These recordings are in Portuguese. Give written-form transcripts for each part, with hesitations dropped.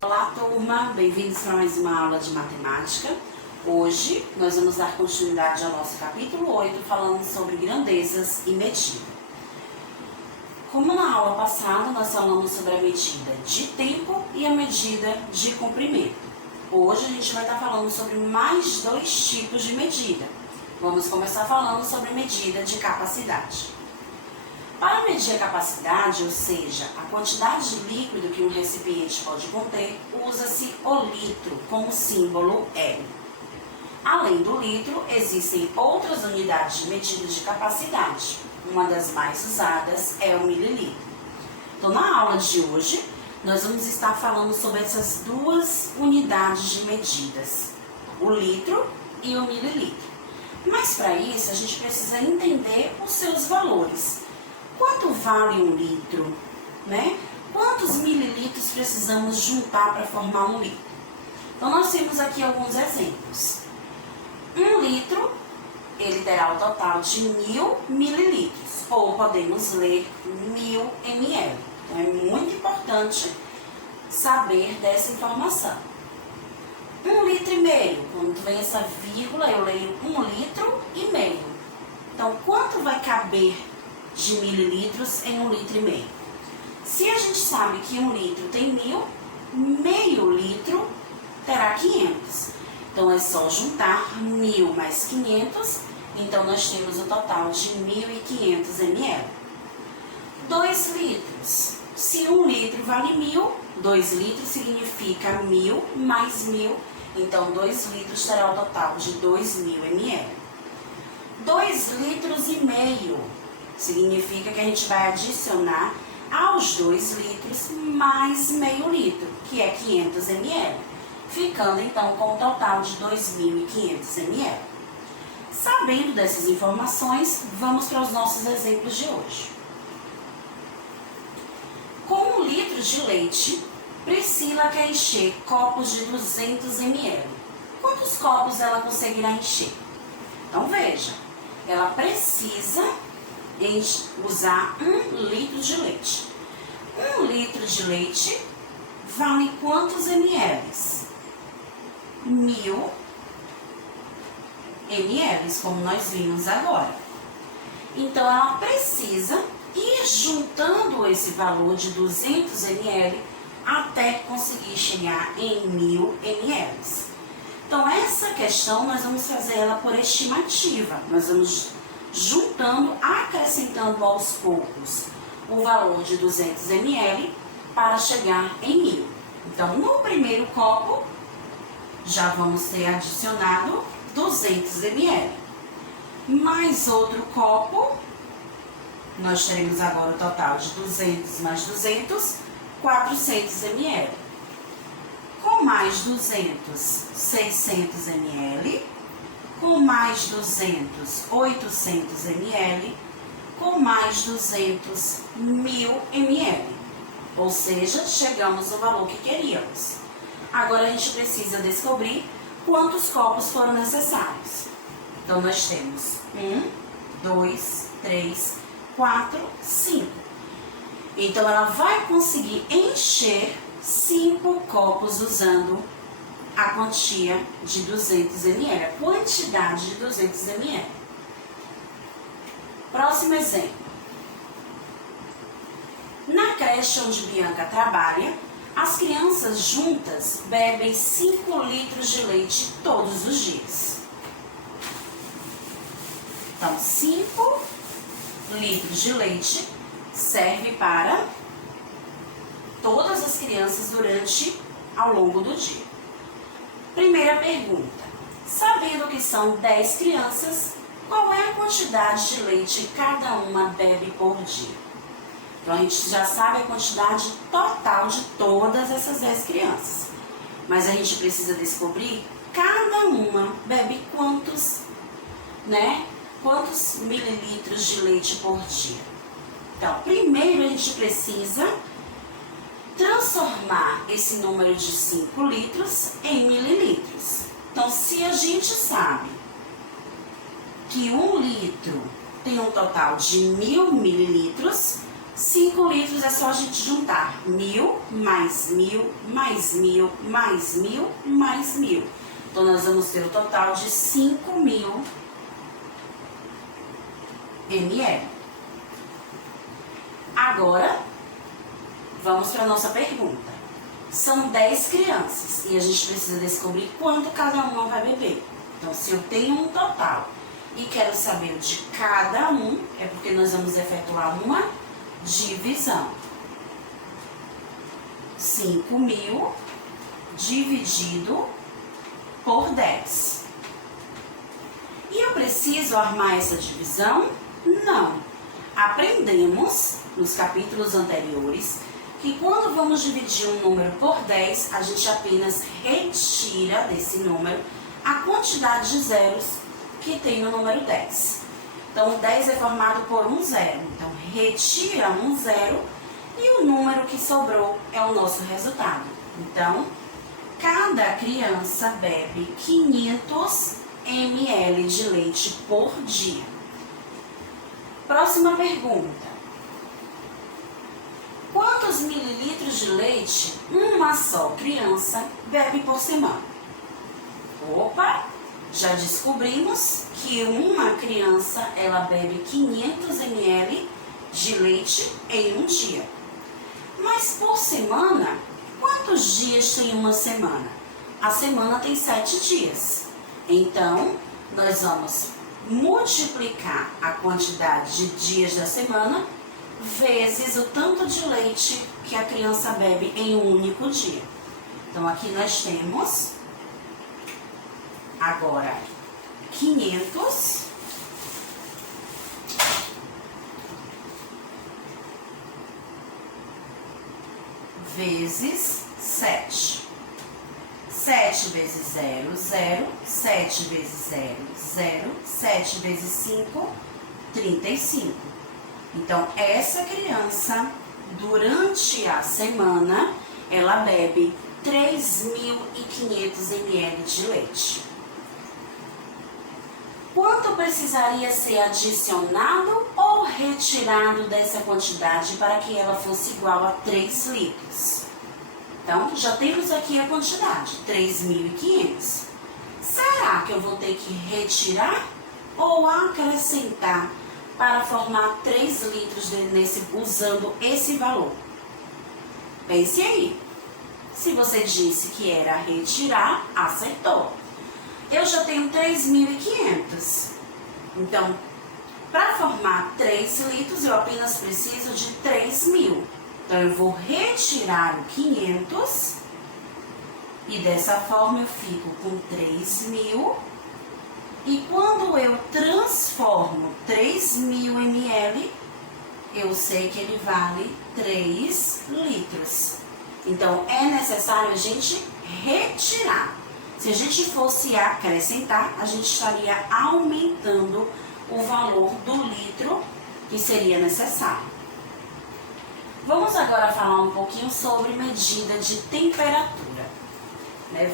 Olá, turma! Bem-vindos para mais uma aula de matemática. Hoje nós vamos dar continuidade ao nosso capítulo 8, falando sobre grandezas e medida. Como na aula passada nós falamos sobre a medida de tempo e a medida de comprimento, hoje a gente vai estar falando sobre mais dois tipos de medida. Vamos começar falando sobre medida de capacidade. Para medir a capacidade, ou seja, a quantidade de líquido que um recipiente pode conter, usa-se o litro como símbolo L. Além do litro, existem outras unidades de medida de capacidade. Uma das mais usadas é o mililitro. Então, na aula de hoje, nós vamos estar falando sobre essas duas unidades de medidas, o litro e o mililitro. Mas para isso, a gente precisa entender os seus valores. Quanto vale um litro, né? Quantos mililitros precisamos juntar para formar um litro? Então, nós temos aqui alguns exemplos. Um litro, ele terá o total de 1000 mililitros, ou podemos ler 1000 ml. Então, é muito importante saber dessa informação. 1,5 litro, quando vem essa vírgula, eu leio 1,5 litro. Então, quanto vai caber de mililitros em 1,5 litro? Se a gente sabe que 1 litro tem 1000, meio litro terá 500. Então, é só juntar 1000 mais 500, então nós temos o total de 1500 ml. 2 litros. Se 1 litro vale 1000, 2 litros significa 1000 mais 1000, então 2 litros terá o total de 2000 ml. 2 litros e meio significa que a gente vai adicionar aos 2 litros mais meio litro, que é 500 ml, ficando então com um total de 2500 ml. Sabendo dessas informações, vamos para os nossos exemplos de hoje. Com 1 litro de leite, Priscila quer encher copos de 200 ml. Quantos copos ela conseguirá encher? Então veja, ela precisa usar 1 litro de leite. 1 litro de leite vale quantos ml? 1000 ml, como nós vimos agora. Então, ela precisa ir juntando esse valor de 200 ml até conseguir chegar em 1000 ml. Então, essa questão nós vamos fazer ela por estimativa. Nós vamos juntando, acrescentando aos poucos o valor de 200 ml para chegar em 1000. Então, no primeiro copo, já vamos ter adicionado 200 ml. Mais outro copo, nós teremos agora o total de 200 mais 200, 400 ml. Com mais 200, 600 ml. Com mais 200, 800 ml, com mais 200, 1000 ml. Ou seja, chegamos no valor que queríamos. Agora a gente precisa descobrir quantos copos foram necessários. Então, nós temos 1, 2, 3, 4, 5. Então, ela vai conseguir encher 5 copos usando a quantia de 200 ml, a quantidade de 200 ml. Próximo exemplo. Na creche onde Bianca trabalha, as crianças juntas bebem 5 litros de leite todos os dias. Então, 5 litros de leite serve para todas as crianças ao longo do dia. Primeira pergunta. Sabendo que são 10 crianças, qual é a quantidade de leite que cada uma bebe por dia? Então, a gente já sabe a quantidade total de todas essas 10 crianças. Mas a gente precisa descobrir cada uma bebe quantos mililitros de leite por dia. Então, primeiro a gente precisa transformar esse número de 5 litros em mililitros. Então, se a gente sabe que 1 litro tem um total de 1000 mililitros, 5 litros é só a gente juntar 1.000 mais 1.000 mais 1.000 mais 1.000 mais 1.000. Então, nós vamos ter o total de 5.000 ml. Agora, vamos para a nossa pergunta. São 10 crianças e a gente precisa descobrir quanto cada uma vai beber. Então, se eu tenho um total e quero saber de cada um, é porque nós vamos efetuar uma divisão. 5.000 dividido por 10. E eu preciso armar essa divisão? Não. Aprendemos nos capítulos anteriores que quando vamos dividir um número por 10, a gente apenas retira desse número a quantidade de zeros que tem no número 10. Então, o 10 é formado por um zero. Então, retira um zero e o número que sobrou é o nosso resultado. Então, cada criança bebe 500 ml de leite por dia. Próxima pergunta. Quantos mililitros de leite uma só criança bebe por semana? Opa! Já descobrimos que uma criança ela bebe 500 ml de leite em um dia. Mas por semana, quantos dias tem uma semana? A semana tem 7 dias. Então, nós vamos multiplicar a quantidade de dias da semana vezes o tanto de leite que a criança bebe em um único dia. Então, aqui nós temos agora 500 vezes 7. 7 vezes 0, 0. 7 vezes 0, 0. 7 vezes 5, 35. Então, essa criança, durante a semana, ela bebe 3.500 ml de leite. Quanto precisaria ser adicionado ou retirado dessa quantidade para que ela fosse igual a 3 litros? Então, já temos aqui a quantidade, 3.500. Será que eu vou ter que retirar ou acrescentar para formar 3 litros usando esse valor? Pense aí. Se você disse que era retirar, acertou. Eu já tenho 3.500. Então, para formar 3 litros, eu apenas preciso de 3.000. Então, eu vou retirar o 500 e dessa forma eu fico com 3.000. E quando eu transformo 3.000 ml, eu sei que ele vale 3 litros. Então, é necessário a gente retirar. Se a gente fosse acrescentar, a gente estaria aumentando o valor do litro que seria necessário. Vamos agora falar um pouquinho sobre medida de temperatura.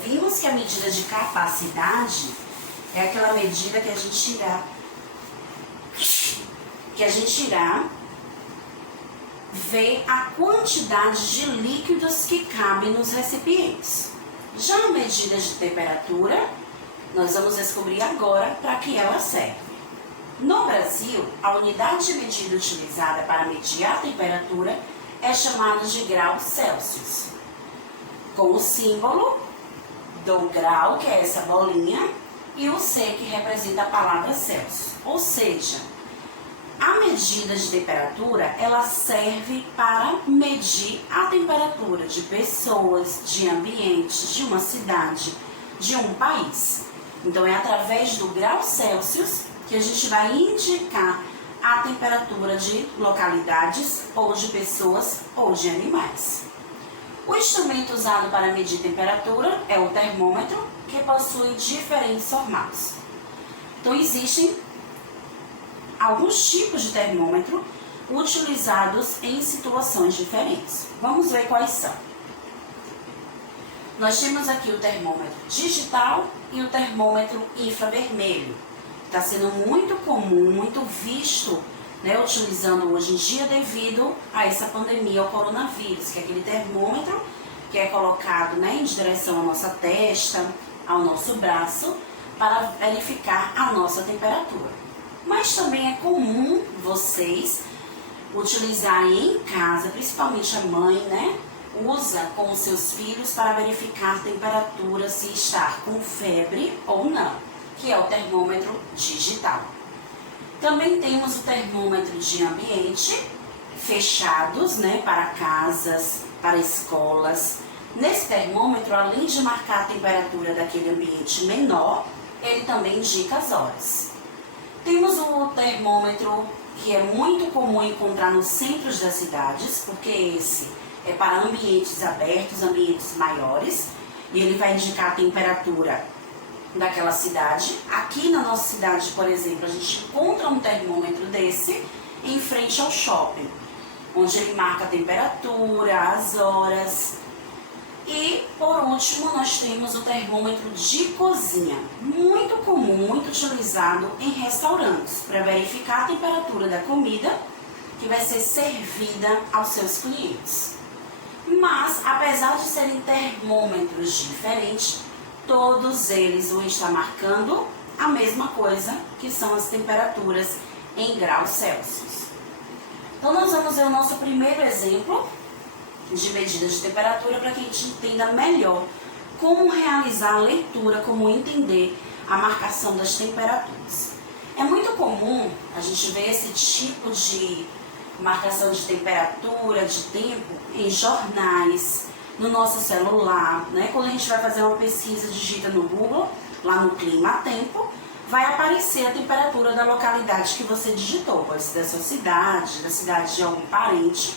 Vimos que a medida de capacidade é aquela medida que a gente irá ver a quantidade de líquidos que cabem nos recipientes. Já a medida de temperatura, nós vamos descobrir agora para que ela serve. No Brasil, a unidade de medida utilizada para medir a temperatura é chamada de grau Celsius, com o símbolo do grau, que é essa bolinha, e o C, que representa a palavra Celsius. Ou seja, a medida de temperatura, ela serve para medir a temperatura de pessoas, de ambientes, de uma cidade, de um país. Então, é através do grau Celsius que a gente vai indicar a temperatura de localidades, ou de pessoas, ou de animais. O instrumento usado para medir temperatura é o termômetro, que possui diferentes formatos. Então, existem alguns tipos de termômetro utilizados em situações diferentes. Vamos ver quais são. Nós temos aqui o termômetro digital e o termômetro infravermelho. Está sendo muito comum, muito visto né, utilizando hoje em dia devido a essa pandemia, ao coronavírus, que é aquele termômetro que é colocado, né, em direção à nossa testa, ao nosso braço, para verificar a nossa temperatura. Mas também é comum vocês utilizarem em casa, principalmente a mãe, né, usa com os seus filhos para verificar a temperatura, se está com febre ou não, que é o termômetro digital. Também temos o termômetro de ambiente, fechados, né, para casas, para escolas. Nesse termômetro, além de marcar a temperatura daquele ambiente menor, ele também indica as horas. Temos o termômetro que é muito comum encontrar nos centros das cidades, porque esse é para ambientes abertos, ambientes maiores, e ele vai indicar a temperatura daquela cidade. Aqui na nossa cidade, por exemplo, a gente encontra um termômetro desse em frente ao shopping, onde ele marca a temperatura, as horas. E, por último, nós temos o termômetro de cozinha, muito comum, muito utilizado em restaurantes, para verificar a temperatura da comida que vai ser servida aos seus clientes. Mas, apesar de serem termômetros diferentes, todos eles vão estar marcando a mesma coisa, que são as temperaturas em graus Celsius. Então, nós vamos ver o nosso primeiro exemplo de medida de temperatura para que a gente entenda melhor como realizar a leitura, como entender a marcação das temperaturas. É muito comum a gente ver esse tipo de marcação de temperatura, de tempo, em jornais, no nosso celular, né? Quando a gente vai fazer uma pesquisa, digita no Google, lá no Clima Tempo, vai aparecer a temperatura da localidade que você digitou, pode ser da sua cidade, da cidade de algum parente,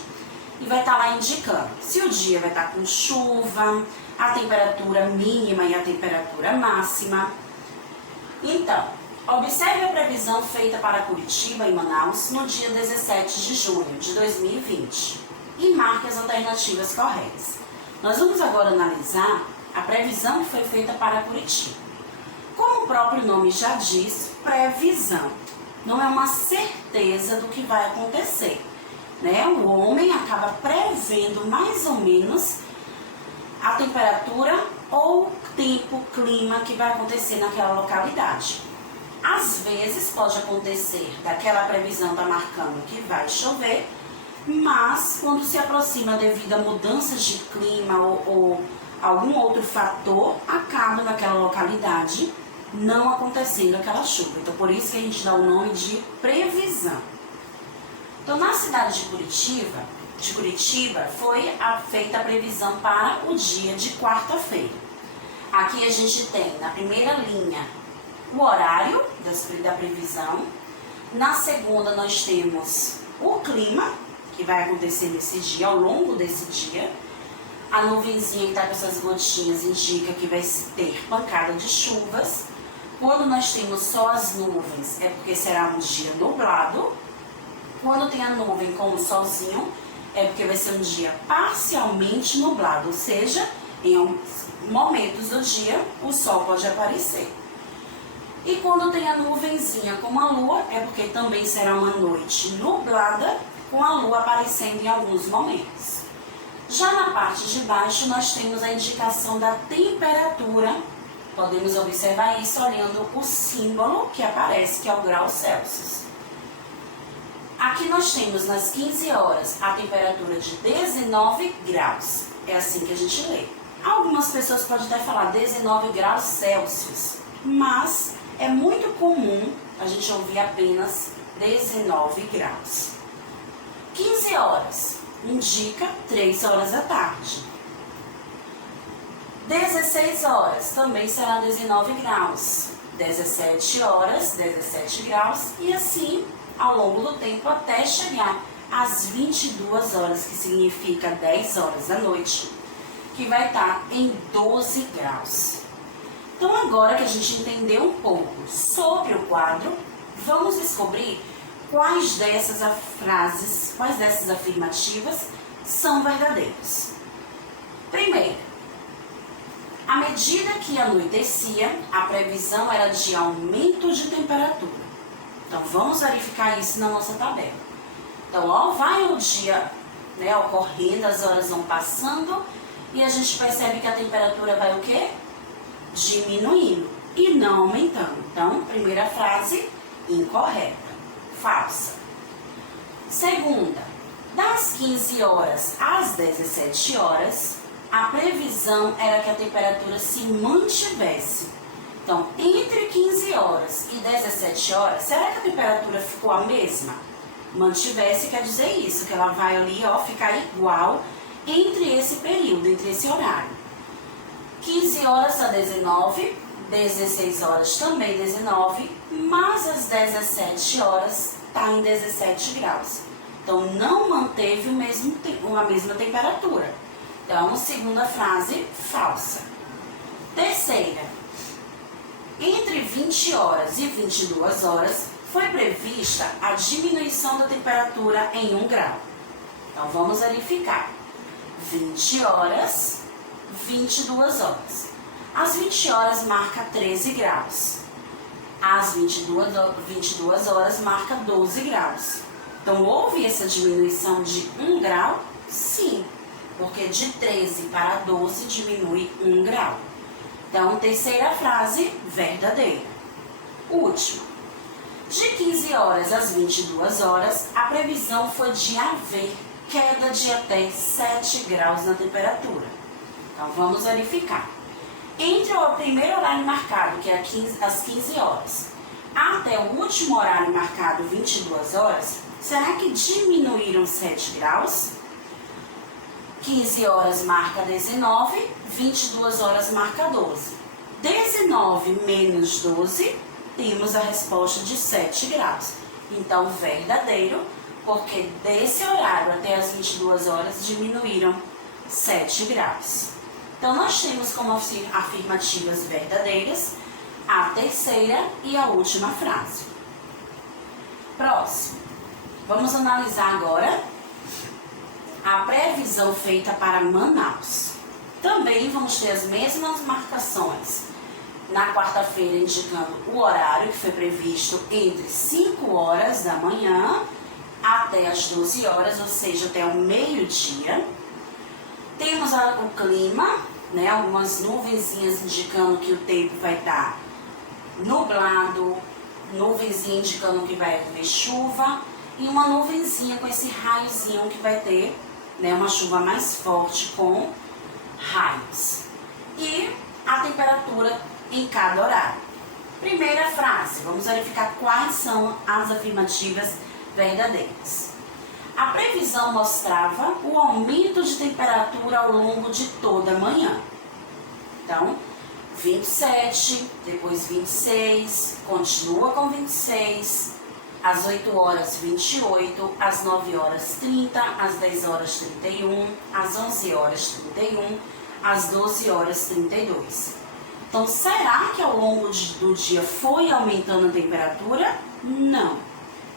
e vai estar lá indicando se o dia vai estar com chuva, a temperatura mínima e a temperatura máxima. Então, observe a previsão feita para Curitiba e Manaus no dia 17 de junho de 2020 e marque as alternativas corretas. Nós vamos agora analisar a previsão que foi feita para Curitiba. Como o próprio nome já diz, previsão. Não é uma certeza do que vai acontecer, né? O homem acaba prevendo mais ou menos a temperatura ou tempo, clima que vai acontecer naquela localidade. Às vezes pode acontecer daquela previsão tá marcando que vai chover, mas quando se aproxima devido a mudanças de clima ou algum outro fator, acaba naquela localidade não acontecendo aquela chuva. Então por isso que a gente dá o nome de previsão. Então na cidade de Curitiba foi feita a previsão para o dia de quarta-feira. Aqui a gente tem na primeira linha o horário da previsão. Na segunda nós temos o clima, que vai acontecer nesse dia, ao longo desse dia. A nuvenzinha que está com essas gotinhas indica que vai ter pancada de chuvas. Quando nós temos só as nuvens, é porque será um dia nublado. Quando tem a nuvem com o solzinho, é porque vai ser um dia parcialmente nublado, ou seja, em momentos do dia o sol pode aparecer. E quando tem a nuvenzinha com a lua, é porque também será uma noite nublada, com a lua aparecendo em alguns momentos. Já na parte de baixo, nós temos a indicação da temperatura. Podemos observar isso olhando o símbolo que aparece, que é o grau Celsius. Aqui nós temos nas 15 horas a temperatura de 19 graus. É assim que a gente lê. Algumas pessoas podem até falar 19 graus Celsius, mas é muito comum a gente ouvir apenas 19 graus. 15 horas indica 3 horas da tarde. 16 horas também será 19 graus. 17 horas, 17 graus e assim ao longo do tempo até chegar às 22 horas, que significa 10 horas da noite, que vai estar em 12 graus. Então agora que a gente entendeu um pouco sobre o quadro, vamos descobrir quais dessas frases, quais dessas afirmativas são verdadeiras. Primeiro, à medida que anoitecia, a previsão era de aumento de temperatura. Então, vamos verificar isso na nossa tabela. Então, ó, vai o dia, né, ocorrendo, as horas vão passando e a gente percebe que a temperatura vai o quê? Diminuindo e não aumentando. Então, primeira frase, incorreta, falsa. Segunda, das 15 horas às 17 horas, a previsão era que a temperatura se mantivesse. Então, entre 15 horas e 17 horas, será que a temperatura ficou a mesma? Mantivesse quer dizer isso, que ela vai ali, ó, ficar igual entre esse período, entre esse horário. 15 horas a 19, 16 horas também 19, mas às 17 horas está em 17 graus. Então, não manteve a mesma temperatura. Então, segunda frase, falsa. Terceira, entre 20 horas e 22 horas, foi prevista a diminuição da temperatura em 1 grau. Então, vamos verificar. 20 horas, 22 horas. Às 20 horas marca 13 graus. Às 22 horas marca 12 graus. Então, houve essa diminuição de 1 grau? Sim, porque de 13 para 12 diminui 1 grau. Então, terceira frase, verdadeira. Última. De 15 horas às 22 horas, a previsão foi de haver queda de até 7 graus na temperatura. Então, vamos verificar. Entre o primeiro horário marcado, que é às 15 horas, até o último horário marcado, 22 horas, será que diminuíram 7 graus? 15 horas marca 19, 22 horas marca 12. 19 menos 12, temos a resposta de 7 graus. Então, verdadeiro, porque desse horário até as 22 horas diminuíram 7 graus. Então, nós temos como afirmativas verdadeiras a terceira e a última frase. Próximo. Vamos analisar agora a previsão feita para Manaus. Também vamos ter as mesmas marcações. Na quarta-feira, indicando o horário que foi previsto entre 5 horas da manhã até as 12 horas, ou seja, até o meio-dia. Temos o clima, né, algumas nuvenzinhas indicando que o tempo vai estar nublado, nuvenzinha indicando que vai haver chuva e uma nuvenzinha com esse raiozinho que vai ter, né, uma chuva mais forte com raios. E a temperatura em cada horário. Primeira frase, vamos verificar quais são as afirmativas verdadeiras. A previsão mostrava o aumento de temperatura ao longo de toda a manhã. Então, 27, depois 26, continua com 26, às 8 horas 28, às 9 horas 30, às 10 horas 31, às 11 horas 31, às 12 horas 32. Então, será que ao longo do dia foi aumentando a temperatura? Não.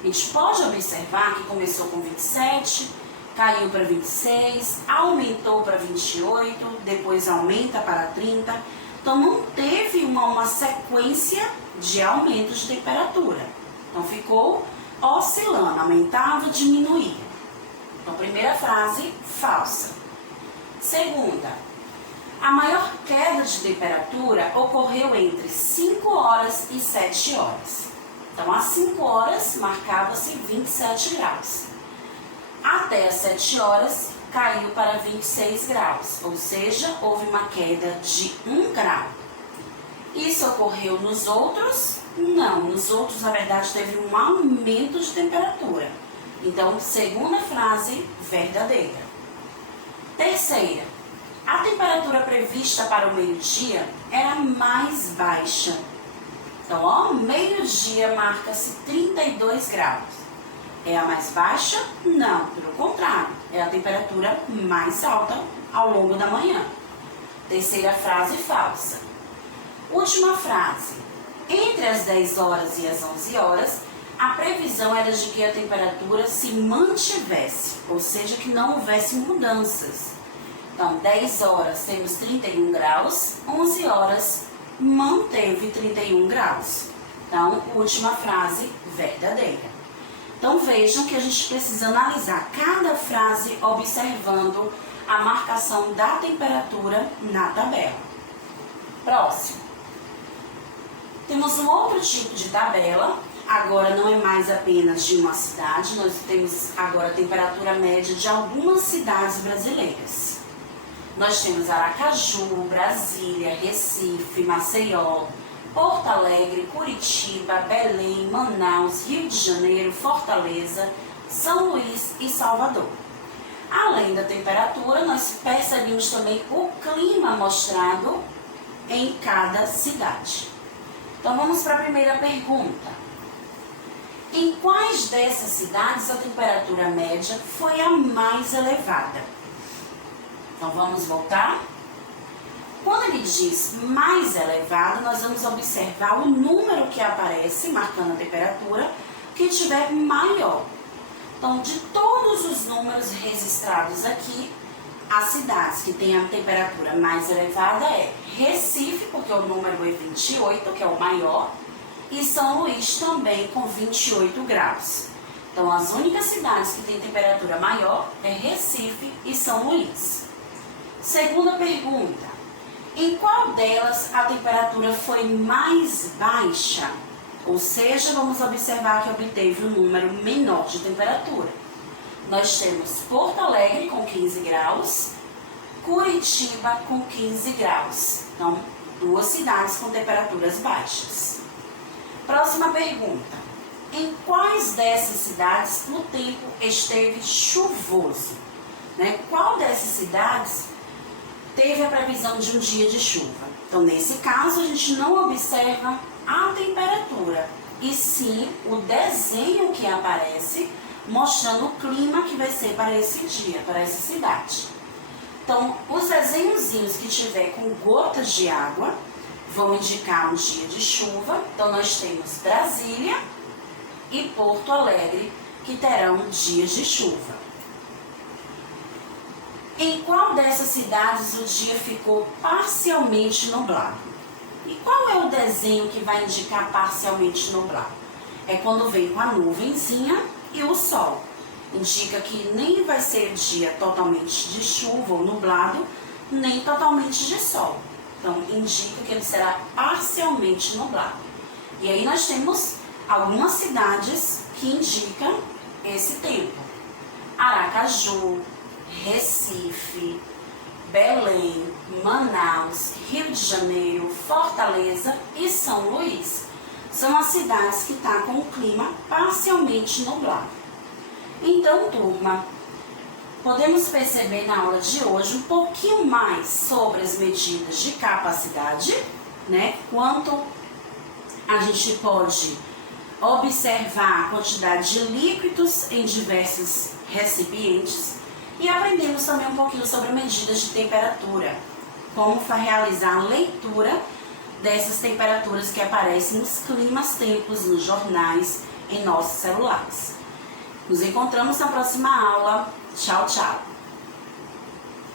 A gente pode observar que começou com 27, caiu para 26, aumentou para 28, depois aumenta para 30. Então, não teve uma sequência de aumento de temperatura. Então, ficou oscilando, aumentava, diminuía. Então, primeira frase, falsa. Segunda, a maior queda de temperatura ocorreu entre 5 horas e 7 horas. Então, às 5 horas, marcava-se 27 graus. Até as 7 horas, caiu para 26 graus, ou seja, houve uma queda de 1 grau. Isso ocorreu nos outros? Não, nos outros, na verdade, teve um aumento de temperatura. Então, segunda frase, verdadeira. Terceira, a temperatura prevista para o meio-dia era mais baixa. Então, ó, meio-dia marca-se 32 graus. É a mais baixa? Não, pelo contrário, é a temperatura mais alta ao longo da manhã. Terceira frase, falsa. Última frase. Entre as 10 horas e as 11 horas, a previsão era de que a temperatura se mantivesse, ou seja, que não houvesse mudanças. Então, 10 horas temos 31 graus, 11 horas manteve 31 graus. Então, última frase verdadeira. Então, vejam que a gente precisa analisar cada frase observando a marcação da temperatura na tabela. Próximo. Temos um outro tipo de tabela. Agora não é mais apenas de uma cidade, nós temos agora a temperatura média de algumas cidades brasileiras. Nós temos Aracaju, Brasília, Recife, Maceió, Porto Alegre, Curitiba, Belém, Manaus, Rio de Janeiro, Fortaleza, São Luís e Salvador. Além da temperatura, nós percebemos também o clima mostrado em cada cidade. Então vamos para a primeira pergunta. Em quais dessas cidades a temperatura média foi a mais elevada? Então vamos voltar. Quando ele diz mais elevada, nós vamos observar o número que aparece, marcando a temperatura, que tiver maior. Então, de todos os números registrados aqui, as cidades que têm a temperatura mais elevada é Recife, porque o número é 28, que é o maior, e São Luís também com 28 graus. Então, as únicas cidades que têm temperatura maior é Recife e São Luís. Segunda pergunta. Em qual delas a temperatura foi mais baixa? Ou seja, vamos observar que obteve um número menor de temperatura. Nós temos Porto Alegre com 15 graus, Curitiba com 15 graus. Então, duas cidades com temperaturas baixas. Próxima pergunta. Em quais dessas cidades o tempo esteve chuvoso? Qual dessas cidades teve a previsão de um dia de chuva? Então, nesse caso, a gente não observa a temperatura, e sim o desenho que aparece mostrando o clima que vai ser para esse dia, para essa cidade. Então, os desenhozinhos que tiver com gotas de água vão indicar um dia de chuva. Então, nós temos Brasília e Porto Alegre, que terão dias de chuva. Em qual dessas cidades o dia ficou parcialmente nublado? E qual é o desenho que vai indicar parcialmente nublado? É quando vem com a nuvenzinha e o sol. Indica que nem vai ser dia totalmente de chuva ou nublado, nem totalmente de sol. Então, indica que ele será parcialmente nublado. E aí nós temos algumas cidades que indicam esse tempo. Aracaju, Recife, Belém, Manaus, Rio de Janeiro, Fortaleza e São Luís. São as cidades que estão com o clima parcialmente nublado. Então, turma, podemos perceber na aula de hoje um pouquinho mais sobre as medidas de capacidade, quanto a gente pode observar a quantidade de líquidos em diversos recipientes e aprendemos também um pouquinho sobre medidas de temperatura, como realizar a leitura dessas temperaturas que aparecem nos climas-tempos, nos jornais, em nossos celulares. Nos encontramos na próxima aula. Tchau, tchau!